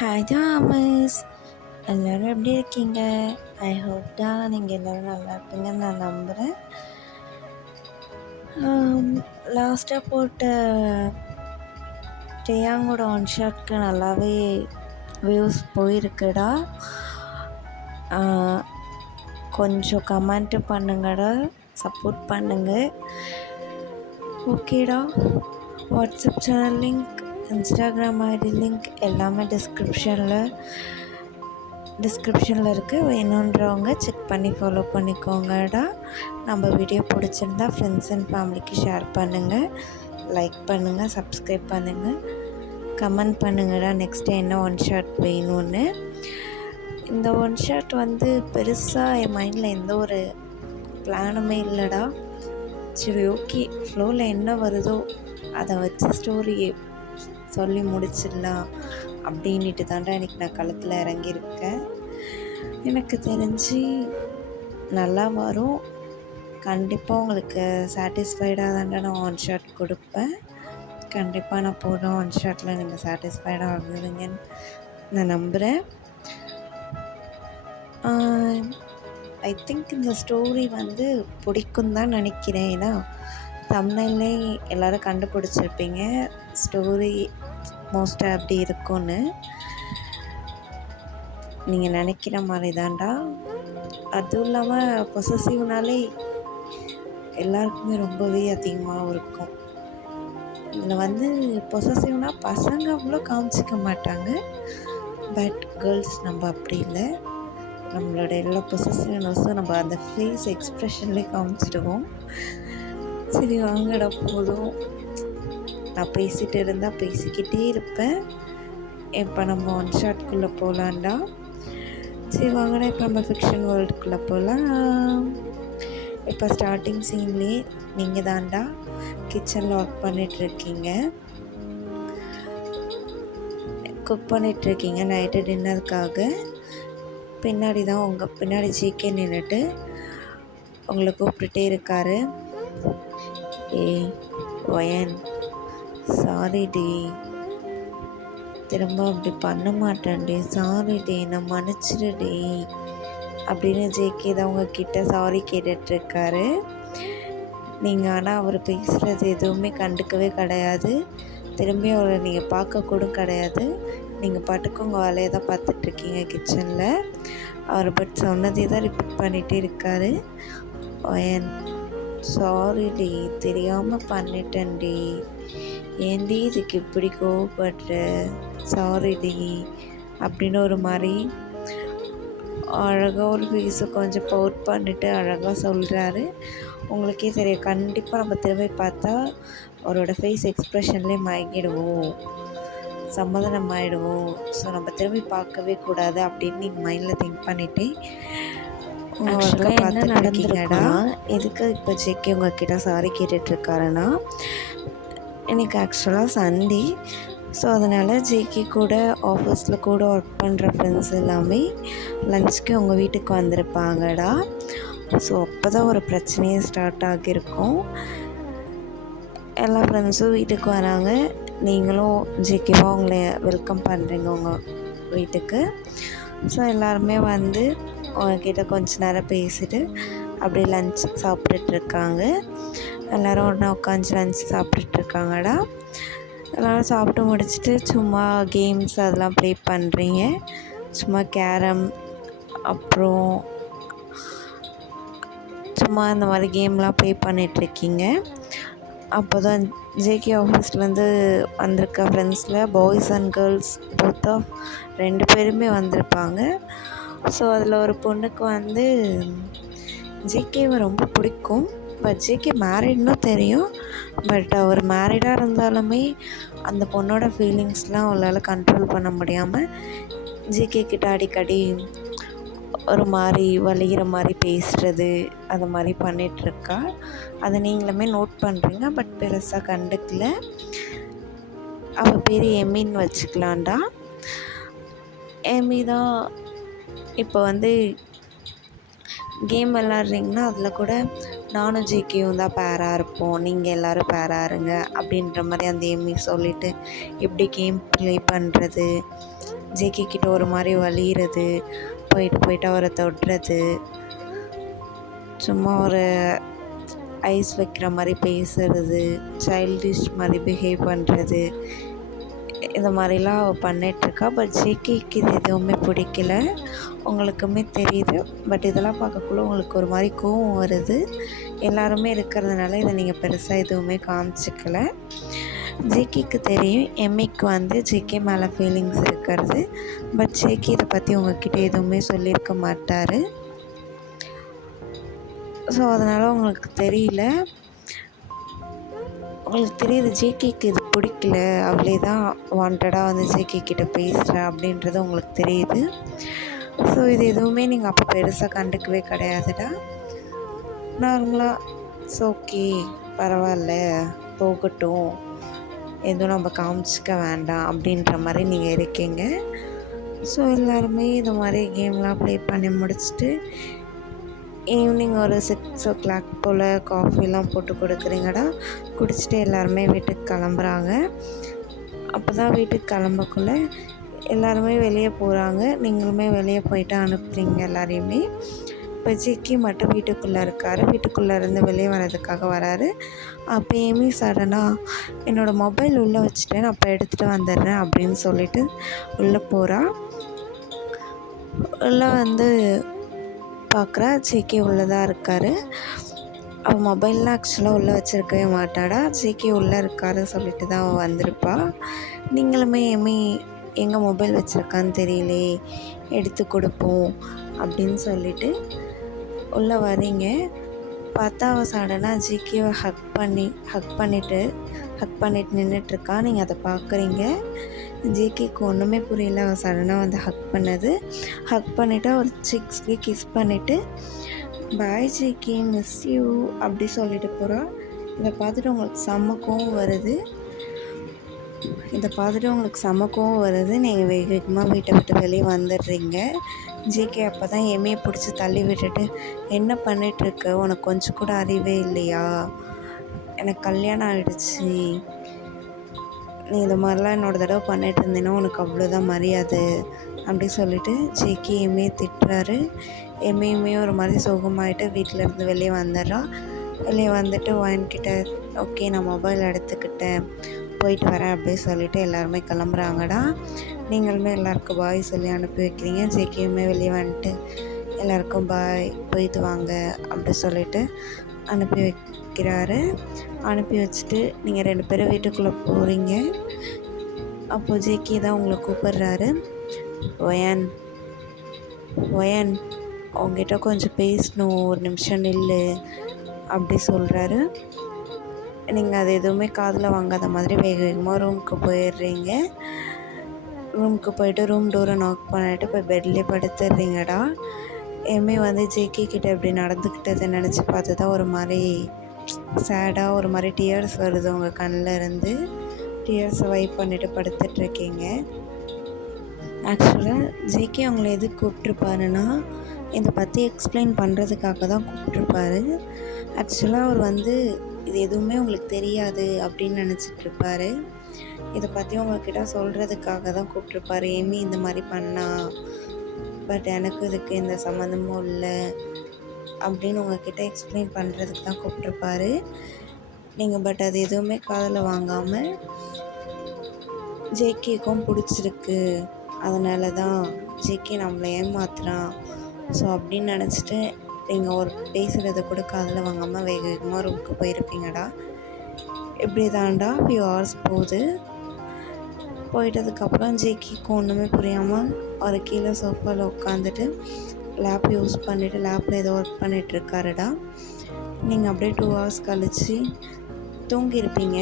Hi Thomas, எல்லோரும் எப்படி இருக்கீங்க? ஐ ஹோப் தான் நீங்கள் எல்லோரும் நல்லா இருப்பீங்கன்னு நான் நம்புகிறேன். லாஸ்ட்டாக போட்ட டேயாங்கோட ஒன் ஷாட்க்கு நல்லாவே வியூஸ் போயிருக்குடா. கொஞ்சம் கமெண்ட்டு பண்ணுங்கடா, சப்போர்ட் பண்ணுங்க. ஓகேடா. WhatsApp channel link, Instagram ID link எல்லாமே டிஸ்கிரிப்ஷனில் இருக்குது. வேணுன்றவங்க செக் பண்ணி ஃபாலோ பண்ணிக்கோங்கடா. நம்ம வீடியோ பிடிச்சிருந்தா ஃப்ரெண்ட்ஸ் அண்ட் ஃபேமிலிக்கு ஷேர் பண்ணுங்கள், லைக் பண்ணுங்கள், சப்ஸ்கிரைப் பண்ணுங்கள், கமெண்ட் பண்ணுங்கடா. நெக்ஸ்ட்டு என்ன ஒன் ஷாட் வேணும்னு. இந்த ஒன் ஷாட் பெருசாக என் மைண்டில் எந்த ஒரு பிளானுமே இல்லைடா. சரி, ஓகே, ஃப்ளோவில் என்ன வருதோ அதை வச்சு ஸ்டோரி சொல்லி முடிச்சிடலாம் அப்படின்ட்டு தாண்டா இன்றைக்கி நான் களத்தில் இறங்கியிருக்கேன். எனக்கு தெரிஞ்சு நல்லா வரும். கண்டிப்பாக உங்களுக்கு சாட்டிஸ்ஃபைடாக தாண்டா நான் ஒன் ஷாட் கொடுப்பேன். கண்டிப்பாக நான் போடுற ஒன் ஷாட்டில் நீங்கள் சாட்டிஸ்ஃபைடாக ஆகுவீங்கன்னு நான் நம்புகிறேன். ஐ திங்க் இந்த ஸ்டோரி பிடிக்கும் தான் நினைக்கிறேன். ஏன்னா தம்ப்நெயிலே எல்லோரும் கண்டுபிடிச்சிருப்பீங்க ஸ்டோரி மோஸ்ட்டாக அப்படி இருக்கும்னு. நீங்கள் நினைக்கிற மாதிரி தான்டா. அதுவும் இல்லாமல் பொசசிவ்னாலே எல்லாருக்குமே ரொம்பவே அதிகமாக இருக்கும். இதில் பொசசிவ்னால் பசங்க அவ்வளோ காமிச்சிக்க மாட்டாங்க. பட் கேர்ள்ஸ் நம்ம அப்படி இல்லை. நம்மளோட எல்லா பொசசிவ்னஸும் நம்ம அந்த ஃபேஸ் எக்ஸ்ப்ரெஷன்லேயே காமிச்சிடுவோம். சரி வாங்கடா, போதும். நான் பேசிகிட்டு இருந்தால் பேசிக்கிட்டே இருப்பேன். இப்போ நம்ம ஒன் ஷாட்குள்ளே போகலான்டா. சரி வாங்கடா, இப்போ நம்ம ஃபிக்ஷன் வேர்ல்டுக்குள்ளே போகலாம். இப்போ ஸ்டார்டிங் சீன்லேயே நீங்கள் தான்டா கிச்சனில் ஒர்க் பண்ணிகிட்ருக்கீங்க, குக் பண்ணிகிட்ருக்கீங்க நைட்டு டின்னருக்காக. பின்னாடி தான் உங்கள் பின்னாடி ஜிகே நின்றுட்டு உங்களை கூப்பிட்டுட்டே இருக்காரு. ஒயன், சாரி டி, திரும்ப அப்படி பண்ண மாட்டேன்டி, சாரி டி, நான் மன்னிச்சிடுடி அப்படின்னு ஜேகே தான் உங்ககிட்ட சாரி கேட்டுட்ருக்காரு. நீங்கள் ஆனால் அவர் பேசுகிறது எதுவுமே கண்டுக்கவே கிடையாது. திரும்பி அவரை நீங்கள் பார்க்கக்கூட கிடையாது. நீங்கள் பாட்டுக்கு உங்கள் வேலையை தான் பார்த்துட்ருக்கீங்க கிச்சனில். அவர் பட் சொன்னதே தான் ரிப்பீட் பண்ணிகிட்டே இருக்காரு. ஒயன், சாரி டி, தெரியாமல் பண்ணிட்டேன்டி, ஏன்டி இதுக்கு இப்படி கோவப்படுற, சாரி டி அப்படின்னு ஒரு மாதிரி அழகாக ஒரு ஃபேஸை கொஞ்சம் பவுட் பண்ணிவிட்டு அழகாக சொல்கிறாரு. உங்களுக்கே தெரியும், கண்டிப்பாக நம்ம திரும்பி பார்த்தா அவரோட ஃபேஸ் எக்ஸ்ப்ரெஷன்லேயே மயங்கிடுவோம், சமாதானம் ஆகிடுவோம். ஸோ நம்ம திரும்பி பார்க்கவே கூடாது அப்படின்னு நீங்கள் மைண்டில் திங்க் பண்ணிவிட்டு என்ன நடந்துருக்கீங்கடா. எதுக்கு இப்போ ஜேகே உங்ககிட்ட சாரி கேட்டுட்ருக்காருன்னா, எனக்கு ஆக்சுவலாக சண்டே. ஸோ அதனால் ஜேகே கூட ஆஃபீஸில் கூட ஒர்க் பண்ணுற ஃப்ரெண்ட்ஸ் எல்லாமே லஞ்சுக்கு உங்கள் வீட்டுக்கு வந்திருப்பாங்கடா. ஸோ அப்போ தான் ஒரு பிரச்சனையே ஸ்டார்ட் ஆகியிருக்கும். எல்லா ஃப்ரெண்ட்ஸும் வீட்டுக்கு வராங்க. நீங்களும் ஜேகேவாக உங்களை வெல்கம் பண்ணுறீங்க உங்கள் வீட்டுக்கு. ஸோ எல்லாருமே உங்ககிட்ட கொஞ்ச நேரம் பேசிட்டு அப்படியே லஞ்ச் சாப்பிட்டுட்ருக்காங்க. எல்லோரும் ஒன்றா உட்காந்து லஞ்ச் சாப்பிட்டுட்ருக்காங்கடா. எல்லோரும் சாப்பிட்டு முடிச்சுட்டு சும்மா கேம்ஸ் அதெல்லாம் ப்ளே பண்ணுறீங்க. சும்மா கேரம், அப்புறம் சும்மா இந்த மாதிரி கேம்லாம் ப்ளே பண்ணிகிட்ருக்கீங்க. அப்போ தான் ஜேகே ஆஃபீஸ்லேருந்து வந்திருக்க ஃப்ரெண்ட்ஸில் boys and girls both of 2 பேருமே வந்திருப்பாங்க. ஸோ அதில் ஒரு பொண்ணுக்கு ஜேகேவை ரொம்ப பிடிக்கும். பட் ஜேகே மேரிட்னு தெரியும். பட் அவர் மேரிடாக இருந்தாலுமே அந்த பொண்ணோட ஃபீலிங்ஸ்லாம் அவளால் கண்ட்ரோல் பண்ண முடியாமல் ஜேகே கிட்ட அடிக்கடி ஒரு மாதிரி வலிகிற மாதிரி பேசுகிறது அது மாதிரி பண்ணிகிட்ருக்கா. அதை நீங்களுமே நோட் பண்ணுறீங்க. பட் பெருசாக கண்டுக்கல. அவள் பேர் எமின்னு வச்சுக்கலான்டா. எமி தான் இப்போ கேம் விளாட்றீங்கன்னா அதில் கூட நானும் ஜேகேயும் தான் பேராக இருப்போம், நீங்கள் எல்லோரும் பேராக இருங்க அப்படின்ற மாதிரி அந்த எம்மி சொல்லிவிட்டு எப்படி கேம் ப்ளே பண்ணுறது, ஜேகே கிட்ட ஒரு மாதிரி வலிகிறது, போயிட்டு அவரை தொடுறது, சும்மா ஒரு ஐஸ் வைக்கிற மாதிரி பேசுறது, சைல்டிஷ் மாதிரி பிஹேவ் பண்ணுறது, இந்த மாதிரிலாம் அவள் பண்ணிகிட்ருக்கா. பட் ஜேகேக்கு இது எதுவுமே பிடிக்கல, உங்களுக்குமே தெரியுது. பட் இதெல்லாம் பார்க்கக்குள்ள உங்களுக்கு ஒரு மாதிரி கோவம் வருது. எல்லாருமே இருக்கிறதுனால இதை நீங்கள் பெருசாக எதுவுமே காமிச்சிக்கல. ஜேகேக்கு தெரியும் எம்மிக்கு வந்து ஜேகே மேலே ஃபீலிங்ஸ் இருக்கிறது. பட் ஜேகே இதை பற்றி உங்ககிட்ட எதுவுமே சொல்லியிருக்க மாட்டார். ஸோ அதனால் உங்களுக்கு தெரியல, உங்களுக்கு தெரியுது ஜேகேக்கு இது பிடிக்கல, அவளே தான் வாண்டடாக வந்து ஜேகே கிட்டே பேசுகிறேன் அப்படின்றது உங்களுக்கு தெரியுது. ஸோ இது எதுவுமே நீங்கள் அப்போ பெருசாக கண்டுக்கவே கிடையாதுடா. நார்மலாக இட்ஸ் ஓகே, பரவாயில்ல, போகட்டும், எதுவும் நம்ம காமிச்சிக்க வேண்டாம் அப்படின்ற மாதிரி நீங்கள் இருக்கீங்க. ஸோ எல்லாருமே இந்த மாதிரி கேம்லாம் ப்ளே பண்ணி முடிச்சுட்டு ஈவினிங் ஒரு 6 o'clock போல் காஃபிலாம் போட்டு கொடுக்குறீங்கடா. குடிச்சிட்டு எல்லாருமே வீட்டுக்கு கிளம்புறாங்க. அப்போ தான் வீட்டுக்கு கிளம்பக்குள்ளே எல்லாருமே வெளியே போகிறாங்க. நீங்களுமே வெளியே போயிட்டு அனுப்புகிறீங்க எல்லாரையுமே. இப்போ ஜிக்கி மட்டும் வீட்டுக்குள்ளே இருக்கார். வீட்டுக்குள்ளே இருந்து வெளியே வர்றதுக்காக வராரு. அப்போயுமே சடனாக என்னோடய மொபைல் உள்ளே வச்சுட்டேன், நான் அப்போ எடுத்துகிட்டு வந்துடுறேன் அப்படின்னு சொல்லிட்டு உள்ளே போகிறா. உள்ளே வந்து பார்க்குறா, ஜேகே உள்ளே தான் இருக்கார். அவள் மொபைல்லாம் ஆக்சுவலாக உள்ளே வச்சுருக்கவே மாட்டாடா, ஜேகே உள்ளே இருக்காரு சொல்லிட்டு தான் அவள் வந்திருப்பா. நீங்களுமே எங்கே மொபைல் வச்சுருக்கான்னு தெரியலே, எடுத்து கொடுப்போம் அப்படின்னு சொல்லிவிட்டு உள்ளே வரீங்க. பார்த்தா அவள் சடனாக ஜேகேவை ஹக் பண்ணிவிட்டு நின்றுட்டுருக்கா. நீங்கள் அதை பார்க்குறீங்க. ஜேகேக்கு ஒன்றுமே புரியல, அவள் சடனாக வந்து ஹக் பண்ணிவிட்டு ஒரு சிக்ஸ்லேயே கிஸ் பண்ணிவிட்டு பாய் ஜேகே, மிஸ் யூ அப்படி சொல்லிட்டு போகிறா. இதை பார்த்துட்டு உங்களுக்கு செம்ம கோவம் வருது. நீங்கள் வேகமாக வீட்டை விட்டு வெளியே வந்துடுறீங்க. ஜேகே அப்போ தான் எம்ஏ பிடிச்சி தள்ளி விட்டுட்டு, என்ன பண்ணிகிட்ருக்க, உனக்கு கொஞ்சம் கூட அறிவே இல்லையா, எனக்கு கல்யாணம் ஆகிடுச்சு, நீ இது மாதிரிலாம் என்னோடய தடவை பண்ணிகிட்டு இருந்தீங்கன்னா உனக்கு அவ்வளோதான் மரியாதை அப்படி சொல்லிவிட்டு ஜேகே எம்ஏ திட்டுறாரு. எம்ஏயுமே ஒரு மாதிரி சோகமாகிட்டு வீட்டிலேருந்து வெளியே வந்துடுறான். வெளியே வந்துட்டு ஒயன்கிட்ட ஓகே நான் மொபைல் எடுத்துக்கிட்டேன், போயிட்டு வரேன் அப்படின்னு சொல்லிவிட்டு எல்லாருமே கிளம்புறாங்கடா. நீங்களுமே எல்லாருக்கும் பாய் சொல்லி அனுப்பி வைக்கிறீங்க. ஜேகேயுமே வெளியே வந்துட்டு எல்லாருக்கும் பாய், போயிட்டு வாங்க அப்படி சொல்லிவிட்டு அனுப்பி வைக்கிறாரு. அனுப்பி வச்சுட்டு நீங்கள் 2 பேரும் வீட்டுக்குள்ளே போகிறீங்க. அப்போது ஜேகே தான் உங்களை கூப்பிட்றாரு. ஒயன் அவங்ககிட்ட கொஞ்சம் பேசணும், ஒரு நிமிஷம் நில்லு அப்படி சொல்கிறாரு. நீங்கள் அது எதுவுமே காதில் வாங்காத மாதிரி வேகமாக ரூமுக்கு போயிடுறீங்க. ரூமுக்கு போயிட்டு ரூம் டோரை நாக் பண்ணிவிட்டு போய் பெட்லேயே படுத்துடுறீங்கடா. எம்ஏ வந்து ஜேகே கிட்ட இப்படி நடந்துக்கிட்டதை நினச்சி பார்த்து தான் ஒரு மாதிரி சேடாக, ஒரு மாதிரி டியர்ஸ் வருது உங்கள் கண்ணில் இருந்து. டியர்ஸை வைப் பண்ணிவிட்டு படுத்துட்ருக்கீங்க. ஆக்சுவலாக ஜேகே அவங்கள எதுக்கு கூப்பிட்ருப்பாருன்னா இதை பற்றி எக்ஸ்பிளைன் பண்ணுறதுக்காக தான் கூப்பிட்ருப்பாரு. ஆக்சுவலாக அவர் வந்து இது எதுவுமே உங்களுக்கு தெரியாது அப்படின்னு நினச்சிட்ருப்பாரு. இதை பற்றி உங்கள்கிட்ட சொல்கிறதுக்காக தான் கூப்பிட்ருப்பாரு. ஏமி இந்த மாதிரி பண்ணா, பட் எனக்கு இதுக்கு எந்த சம்மந்தமும் இல்லை அப்படின்னு உங்கள்கிட்ட எக்ஸ்பிளைன் பண்ணுறதுக்கு தான் கூப்பிட்ருப்பாரு. நீங்கள் பட் அது எதுவுமே காதில் வாங்காமல் ஜேகேக்கும் பிடிச்சிருக்கு, அதனால தான் ஜேகே நம்மளை ஏமாத்துறான் ஸோ அப்படின்னு நினச்சிட்டு நீங்கள் ஒரு பேசுகிறத கூட காதில் வாங்காமல் வேகமாக ரூமுக்கு போயிருப்பீங்கடா. இப்படி தாண்டா ஃபியூ ஹவர்ஸ் போயிட்டதுக்கப்புறம் ஜேகேக்கு ஒன்றுமே புரியாமல் ஒரு கீழே சோஃபாவில் உட்காந்துட்டு லேப் யூஸ் பண்ணிவிட்டு லேப்பில் ஏதோ ஒர்க் பண்ணிகிட்ருக்காருடா. நீங்கள் அப்படியே 2 hours கழித்து தூங்கியிருப்பீங்க.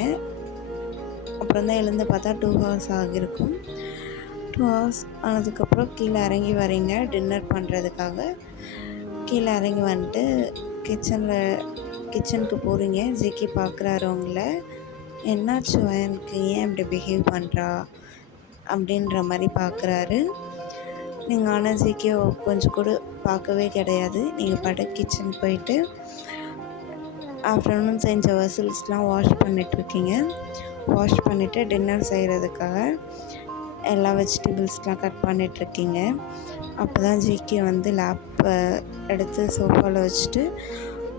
அப்புறம் தான் எழுந்து பார்த்தா 2 hours ஆகியிருக்கும். 2 hours ஆனதுக்கப்புறம் கீழே இறங்கி வரீங்க டின்னர் பண்ணுறதுக்காக. கீழே இறங்கி வந்துட்டு கிச்சனுக்கு போகிறீங்க. ஜேகே பார்க்குறாரு உங்களை. என்னாச்சு எனக்கு, ஏன் இப்படி பிஹேவ் பண்ணுறா அப்படின்ற மாதிரி பார்க்குறாரு. நீங்கள் ஆனால் ஜேகே கொஞ்சம் கூட பார்க்கவே கிடையாது. நீங்கள் பாட்டு கிச்சன் போயிட்டு ஆஃப்டர்நூன் செஞ்ச வெசல்ஸ்லாம் வாஷ் பண்ணிகிட்ருக்கீங்க. வாஷ் பண்ணிவிட்டு டின்னர் செய்கிறதுக்காக எல்லா வெஜிடபிள்ஸ்லாம் கட் பண்ணிகிட்ருக்கீங்க. அப்போ தான் ஜிகே வந்து லேப்பை எடுத்து சோஃபாவில் வச்சுட்டு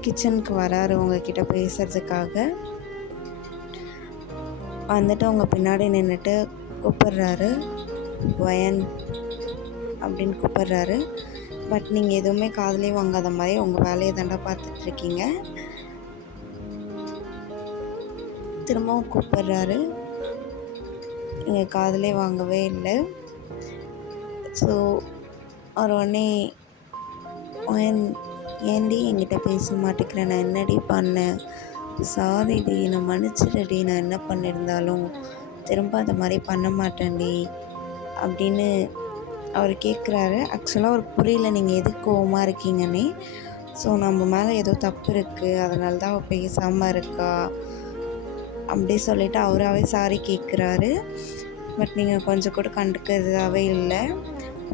கிச்சனுக்கு வராரு உங்ககிட்ட பேசுகிறதுக்காக. வந்துட்டு அவங்க பின்னாடி நின்றுட்டு கூப்பிட்றாரு, வயன் அப்படின்னு கூப்பிட்றாரு. பட் நீங்கள் எதுவுமே காதுலேயே வாங்காத மாதிரி உங்கள் வேலையை தாண்டா பார்த்துட்ருக்கீங்க. திரும்பவும் கூப்பிட்றாரு, நீங்கள் காதுலேயே வாங்கவே இல்லை. ஸோ அவர் உடனே வயன், ஏன்டி என்கிட்ட பேச மாட்டேங்கிறேன், நான் என்னடி பண்ணேன், சாரிடி, நான் மன்னிச்சிடடி, நான் என்ன பண்ணியிருந்தாலும் திரும்ப அந்த மாதிரி பண்ண மாட்டேன்டி அப்படின்னு அவர் கேட்குறாரு. ஆக்சுவலாக அவருக்கு புரியல நீங்கள் எதுக்கு கோவமாக இருக்கீங்கன்னே. ஸோ நம்ம மேலே ஏதோ தப்பு இருக்குது, அதனால தான் அவள் பேசாமல் இருக்கா அப்படி சொல்லிவிட்டு அவராகவே சாரி கேட்குறாரு. பட் நீங்கள் கொஞ்சம் கூட கண்டுக்கிறதாவே இல்லை.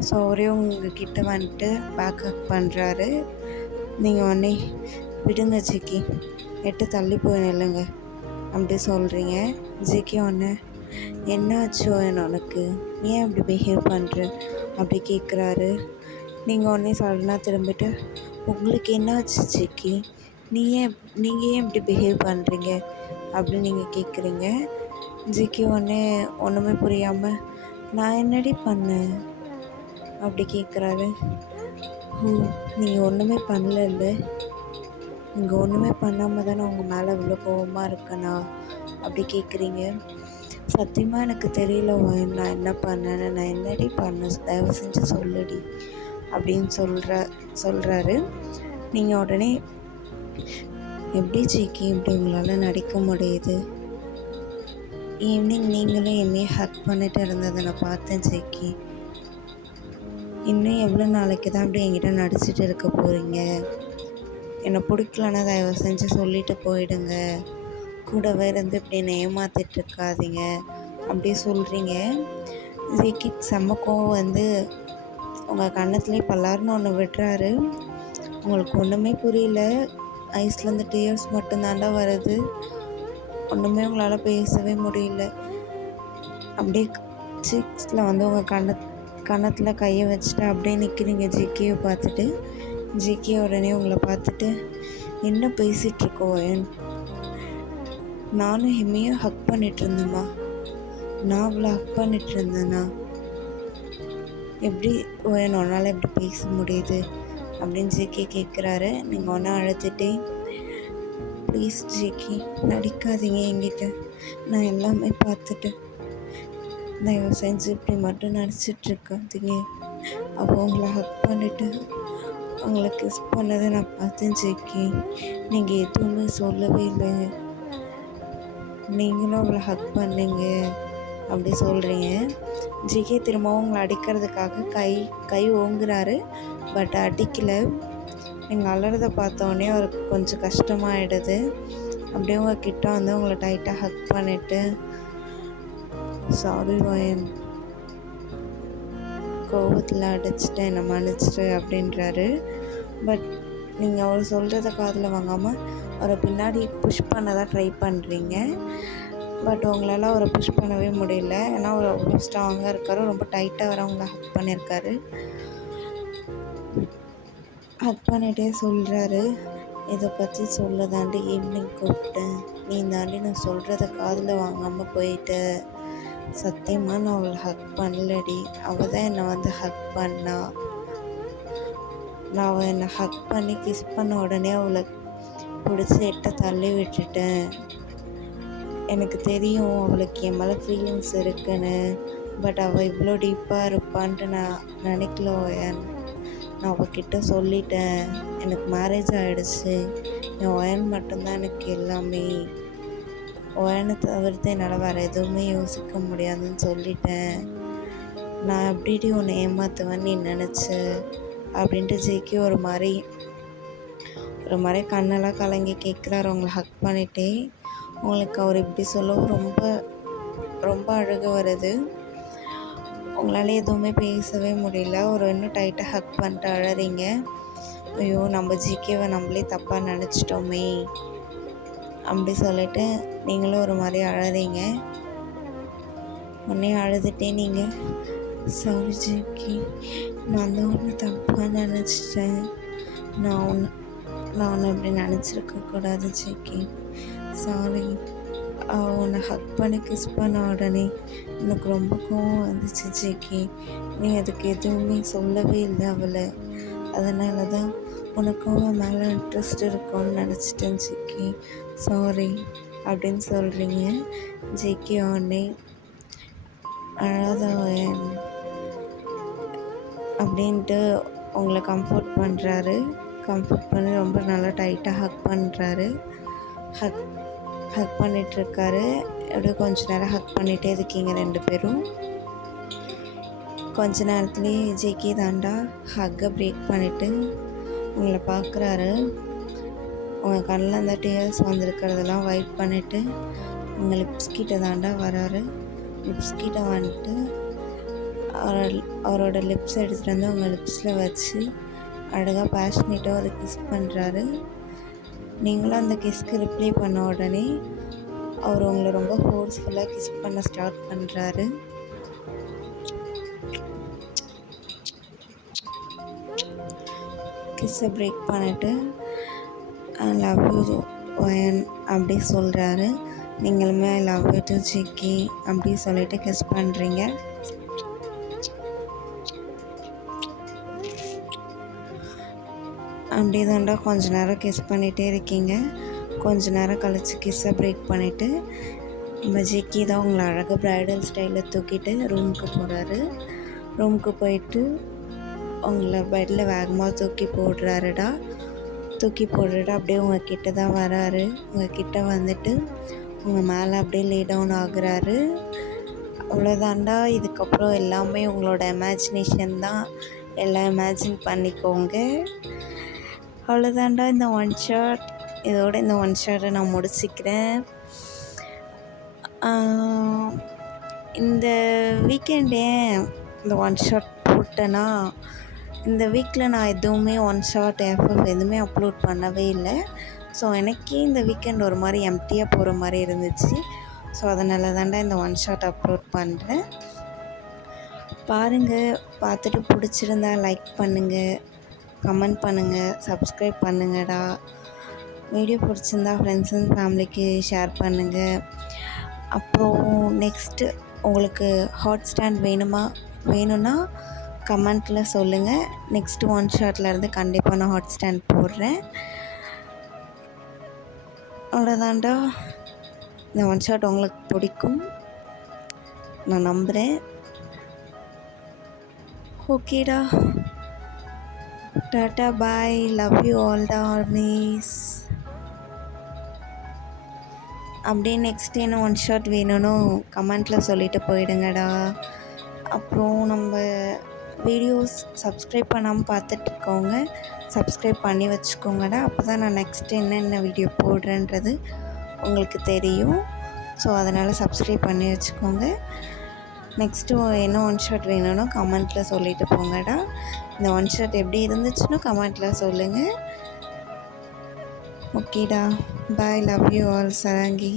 ஸோ அவரே உங்ககிட்ட வந்துட்டு பேக்கப் பண்ணுறாரு. நீங்கள் உடனே விடுங்க ஜிக்கி, எட்டு தள்ளி போய் நில்லுங்க அப்படி சொல்கிறீங்க. ஜிக்கி ஒன்று, என்ன ஆச்சோ உனக்கு, ஏன் அப்படி பிஹேவ் பண்ணுற அப்படி கேட்குறாரு. நீங்கள் உடனே சடனாக திரும்பிட்டு, உங்களுக்கு என்ன ஆச்சு ஜிக்கி, நீங்கள் ஏன் இப்படி பிஹேவ் பண்ணுறீங்க அப்படின்னு நீங்கள் கேட்குறீங்க. ஜிக்கி ஒன்றுமே புரியாமல், நான் என்னடி பண்ணேன் அப்படி கேட்குறாரு. நீங்கள் ஒன்றுமே பண்ணல, நீங்கள் ஒன்றுமே பண்ணாமல் தானே உங்கள் மேலே இவ்வளோ கோவமாக இருக்கேனா அப்படி கேட்குறீங்க. சத்தியமாக எனக்கு தெரியல நான் என்ன பண்ணேன்னு, நான் என்னடி பண்ணேன், தயவு செஞ்சு சொல்லுடி அப்படின்னு சொல்கிறாரு. நீங்கள் உடனே, எப்படி ஜிக்கி இப்படி உங்களால் நடிக்க முடியுது, ஈவினிங் நீங்களும் என்னையே ஹக் பண்ணிட்டு இருந்ததை நான் பார்த்தேன் ஜிக்கி, இன்னும் எவ்வளோ நாளைக்கு தான் அப்படி என்கிட்ட நடிச்சிட்டு இருக்க போகிறீங்க, என்னை பிடிக்கலன்னா தயவு செஞ்சு சொல்லிவிட்டு போயிடுங்க, கூடவே இருந்து இப்படி என்னை ஏமாற்றிட்டுருக்காதீங்க அப்படி சொல்கிறீங்க. ஜிக்கி செம்ம கோவம் வந்து உங்கள் கன்னத்துலேயே பல்லாருன்னு ஒன்று விடுறாரு. உங்களுக்கு ஒன்றுமே புரியல, ஐஸ்லேருந்து டியர்ஸ் மட்டும்தாண்டா வருது, ஒன்றுமே உங்களால் பேசவே முடியல. அப்படியே சீக்ஸில் வந்து உங்கள் கன்னத்தில் கையை வச்சுட்டு அப்படியே நிற்கிறீங்க ஜிக்கியை பார்த்துட்டு. ஜிக்கி உடனே உங்களை பார்த்துட்டு, என்ன பேசிகிட்ருக்கோ வயன், நானும் ஹெம்மியும் ஹக் பண்ணிகிட்டு இருந்தேம்மா, நான் அவளை ஹக் பண்ணிகிட்டு இருந்தேண்ணா, எப்படி வயன் உன்னால் எப்படி பேச முடியுது அப்படின்னு ஜிக்கி கேட்குறாரு. நீங்கள் ஒன்றா அழுத்துட்டே, ப்ளீஸ் ஜிக்கி நடிக்காதீங்க என்கிட்ட, நான் எல்லாமே பார்த்துட்டேன், தயவு செஞ்சு இப்படி மட்டும் நடிச்சிட்ருக்காதீங்க. அப்போ உங்களை ஹக் பண்ணிவிட்டு அவங்கள கிஸ் பண்ணதை நான் பார்த்தேன் ஜிக்கி, நீங்கள் எதுவுமே சொல்லவே இல்லை, நீங்களும் அவளை ஹக் பண்ணீங்க அப்படி சொல்கிறீங்க. ஜிக்கி திரும்பவும் உங்களை அடிக்கிறதுக்காக கை ஓங்குறாரு. பட் அடிக்கலை. நீங்கள் அலறதை பார்த்தோன்னே அவருக்கு கொஞ்சம் கஷ்டமாகிடுது. அப்படியே உங்கள் கிட்ட வந்து உங்களை டைட்டாக ஹக் பண்ணிவிட்டு, சாரி வயன், கோவத்தில் அடிச்சுட்டு என்னை மன்னிச்சிட்டு அப்படின்றாரு. பட் நீங்கள் அவர் சொல்கிறத காதில் வாங்காமல் அவரை பின்னாடி புஷ் பண்ண தான் ட்ரை பண்ணுறீங்க. பட் உங்களால் அவரை புஷ் பண்ணவே முடியல. ஏன்னா அவர் அவ்வளோ ஸ்ட்ராங்காக இருக்கார், ரொம்ப டைட்டாக வர அவங்கள ஹக் பண்ணியிருக்காரு. ஹக் பண்ணிகிட்டே சொல்கிறாரு, இதை பற்றி சொல்ல தாண்டி ஈவினிங் கூப்பிட்டேன், நீ தாண்டி நான் சொல்கிறத காதில் வாங்காமல் போயிட்ட, சத்தியமாக நான் அவளை ஹக் பண்ணலடி, அவள் தான் என்னை வந்து ஹக் பண்ணா, நான் அவள் என்னை ஹக் பண்ணி கிஸ் பண்ண உடனே அவளை பிடிச்சி எட்ட தள்ளி விட்டுட்டேன், எனக்கு தெரியும் அவளுக்கு என் மேலே ஃபீலிங்ஸ் இருக்குன்னு, பட் அவள் இவ்வளோ டீப்பாக இருப்பான்ட்டு நான் நினைக்கல ஒயன், நான் அவகிட்ட சொல்லிட்டேன், எனக்கு மேரேஜ் ஆகிடுச்சு, என் ஒயன் மட்டும்தான் எனக்கு எல்லாமே, ஒயனை தவிர்த்து என்னால் வேறு எதுவுமே யோசிக்க முடியாதுன்னு சொல்லிட்டேன், நான் எப்படி உன்னை ஏமாற்றுவேன்னு நீ நினச்ச அப்படின்ட்டு ஜிக்கி ஒரு மாதிரி கண்ணெல்லாம் கலங்கி கேட்குறாரு உங்களை ஹக் பண்ணிட்டே. உங்களுக்கு அவர் இப்படி சொல்லவும் ரொம்ப ரொம்ப அழுக வருது. உங்களால் எதுவுமே பேசவே முடியல. ஒரு இன்னும் டைட்டாக ஹக் பண்ணிட்டு அழறீங்க. ஐயோ, நம்ம ஜிகேவை நம்மளே தப்பாக நினச்சிட்டோமே அப்படி சொல்லிட்டு நீங்களும் ஒரு மாதிரி அழறீங்க. உடனே அழுதுகிட்டே நீங்கள் சாரி ஜிக்கி, நான் தான் ஒன்று தப்பாக நினச்சிட்டேன், நான் ஒன்று இப்படி நினச்சிருக்கக்கூடாது ஜிக்கி, சாரி. உன்னை ஹக் பண்ணி கிஸ் பண்ண உடனே எனக்கு ரொம்ப கோவம் வந்துச்சு ஜிக்கி. நீ அதுக்கு எதுவுமே சொல்லவே இல்லை அவளை, அதனால தான் உனக்கும் அவன் மேலே இன்ட்ரெஸ்ட் இருக்கும்னு நினச்சிட்டேன் ஜிக்கி, சாரி அப்படின்னு சொல்கிறீங்க. ஜிக்கி உடனே அழாத அப்படின்ட்டு உங்களை கம்ஃபர்ட் பண்ணுறாரு. கம்ஃபர்ட் பண்ணி ரொம்ப நல்லா டைட்டாக ஹக் பண்ணுறாரு. ஹக் பண்ணிகிட்ருக்காரு. எப்படியோ கொஞ்ச நேரம் ஹக் பண்ணிகிட்டே இருக்கீங்க 2 பேரும். கொஞ்ச நேரத்துலேயே ஜேகே தாண்டா ஹக்கை பிரேக் பண்ணிவிட்டு உங்களை பார்க்குறாரு. உங்கள் கண்ணில் அந்த டியர்ஸ் வந்திருக்கிறதெல்லாம் வைப் பண்ணிவிட்டு உங்கள் லிப்ஸ் கிட்ட தாண்டா வராரு. லிப்ஸ் கிட்ட வந்துட்டு அவரோட லிப்ஸ் எடுத்துகிட்டு வந்து உங்கள் லிப்ஸில் வச்சு அழகாக பேஷனேட்டாக ஒரு கிஸ் பண்ணுறாரு. நீங்களும் அந்த கிஸ்க்கு ரிப்ளை பண்ண உடனே அவர் உங்களை ரொம்ப ஃபோர்ஸ்ஃபுல்லாக கிஸ் பண்ண ஸ்டார்ட் பண்ணுறாரு. கிஸ்ஸை பிரேக் பண்ணிவிட்டு ஐ லவ் யூ ஒயன் அப்படி சொல்கிறாரு. நீங்களுமே I love you to Jikki அப்படி சொல்லிவிட்டு கிஸ் பண்ணுறீங்க. அப்படி தாண்டா கொஞ்ச நேரம் கிஸ் பண்ணிகிட்டே இருக்கீங்க. கொஞ்ச நேரம் கழித்து கிஸ்ஸை பிரேக் பண்ணிவிட்டு நம்ம ஜிக்கி தான் உங்களை அழகாக ப்ரைடல் ஸ்டைலில் தூக்கிட்டு ரூமுக்கு போகிறாரு. ரூமுக்கு போயிட்டு உங்களை பெட்டில் வேகமாக தூக்கி போடுறாருடா. அப்படியே உங்கள் கிட்ட தான் வராரு. உங்கள் கிட்ட வந்துட்டு உங்கள் மேலே அப்படியே லே டவுன் ஆகுறாரு. அவ்வளோதாண்டா. இதுக்கப்புறம் எல்லாமே உங்களோட இமேஜினேஷன் தான். எல்லாம் இமேஜின் பண்ணிக்கோங்க. அவ்வளோதாண்டா இந்த ஒன் ஷாட். இதோட இந்த ஒன் ஷாட்டை நான் முடிச்சுக்கிறேன். இந்த வீக்கெண்டே இந்த ஒன் ஷாட் போட்டேன்னா, இந்த வீக்கில் நான் எதுவுமே ஒன் ஷாட் எஃப்எஃப் எதுவுமே அப்லோட் பண்ணவே இல்லை. ஸோ எனக்கே இந்த வீக்கெண்ட் ஒரு மாதிரி எம்டியாக போகிற மாதிரி இருந்துச்சு. ஸோ அதனால தாண்டா இந்த ஒன் ஷாட் அப்லோட் பண்ணுறேன். பாருங்கள், பார்த்துட்டு பிடிச்சிருந்தா லைக் பண்ணுங்கள், கமெண்ட் பண்ணுங்கள், சப்ஸ்கிரைப் பண்ணுங்கடா. வீடியோ பிடிச்சிருந்தா ஃப்ரெண்ட்ஸ் அண்ட் ஃபேமிலிக்கு ஷேர் பண்ணுங்கள். அப்புறம் நெக்ஸ்ட்டு உங்களுக்கு ஹாட் ஸ்டாண்ட் வேணும்னா கமெண்ட்டில் சொல்லுங்கள். நெக்ஸ்ட்டு ஒன் ஷாட்லேருந்து கண்டிப்பாக நான் ஹாட் ஸ்டாண்ட் போடுறேன். அவ்வளோதாண்டா. இந்த ஒன் ஷாட் உங்களுக்கு பிடிக்கும் நான் நம்புகிறேன். ஓகேடா, tata, bye, love you all the armies. அப்படியே நெக்ஸ்ட் என்ன ஒன் ஷாட் வேணும்னு கமெண்ட்டில் சொல்லிவிட்டு போயிடுங்கடா. அப்புறம் நம்ம வீடியோஸ் சப்ஸ்கிரைப் பண்ணாமல் பார்த்துட்ருக்கோங்க, சப்ஸ்கிரைப் பண்ணி வச்சுக்கோங்கடா. அப்போ தான் நான் நெக்ஸ்ட்டு என்னென்ன வீடியோ போடுறேன்றது உங்களுக்கு தெரியும். ஸோ அதனால் சப்ஸ்கிரைப் பண்ணி வச்சுக்கோங்க. நெக்ஸ்ட்டு என்ன ஒன் ஷாட் வேணும்னு கமெண்ட்டில் சொல்லிவிட்டு போங்கடா. இந்த ஒன் ஷாட் எப்படி இருந்துச்சுன்னு கமெண்ட்டில் சொல்லுங்கள். ஓகேடா, பாய், லவ் யூ ஆல். சரங்கி.